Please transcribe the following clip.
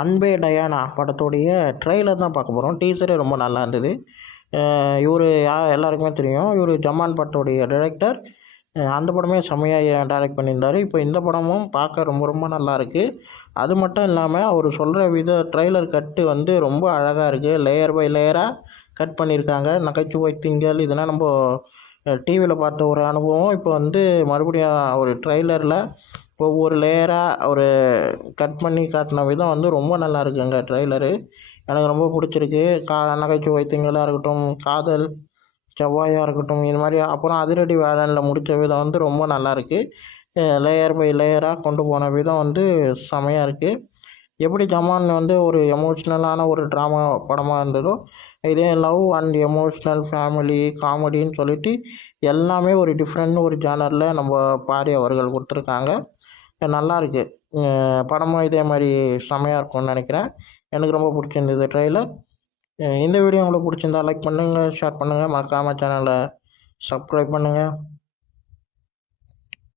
அன்பே டயானா படத்துடைய ட்ரெய்லர் தான் பார்க்க போகிறோம். டீசரே ரொம்ப நல்லா இருந்தது. இவர் எல்லாருக்குமே தெரியும். இவர் ஜமான் படத்துடைய டைரக்டர். அந்த படமே செம்மையாக டைரக்ட் பண்ணியிருந்தார். இப்போ இந்த படமும் பார்க்க ரொம்ப ரொம்ப நல்லா இருக்குது. அது மட்டும் இல்லாமல் அவர் சொல்கிற ட்ரெய்லர் கட்டு வந்து ரொம்ப அழகாக இருக்குது. லேயர் பை லேயராக கட் பண்ணியிருக்காங்க. நகைச்சுவை திங்கள் இதெல்லாம் நம்ம டிவியில் பார்த்த ஒரு அனுபவம் இப்போ வந்து மறுபடியும் ஒரு ட்ரெய்லரில் ஒவ்வொரு லேயராக ஒரு கட் பண்ணி காட்டின விதம் வந்து ரொம்ப நல்லா இருக்குங்க ட்ரெய்லரு. எனக்கு ரொம்ப பிடிச்சிருக்கு. நகைச்சுவை திங்களாக இருக்கட்டும், காதல் செவ்வாயாக இருக்கட்டும், இது மாதிரி அப்புறம் அதிரடி வேலனில் முடித்த விதம் வந்து ரொம்ப நல்லாயிருக்கு. லேயர் பை லேயராக கொண்டு போன விதம் வந்து செமையாக இருக்குது. எப்படி ஜமான் வந்து ஒரு எமோஷ்னலான ஒரு ட்ராமா படமாக இருந்ததோ, இதே லவ் அண்ட் எமோஷ்னல் ஃபேமிலி காமெடின்னு சொல்லிட்டு எல்லாமே ஒரு டிஃப்ரெண்ட் ஒரு ஜானரில் நம்ம பாரி அவர்கள் கொடுத்துருக்காங்க. நல்லாயிருக்கு. படமும் இதே மாதிரி செமையாக இருக்கும்னு நினைக்கிறேன். எனக்கு ரொம்ப பிடிச்சிருந்தது ட்ரெய்லர். இந்த வீடியோ உங்களுக்கு பிடிச்சிருந்தா லைக் பண்ணுங்கள், ஷேர் பண்ணுங்கள், மறக்காமல் சேனலை சப்ஸ்கிரைப் பண்ணுங்கள்.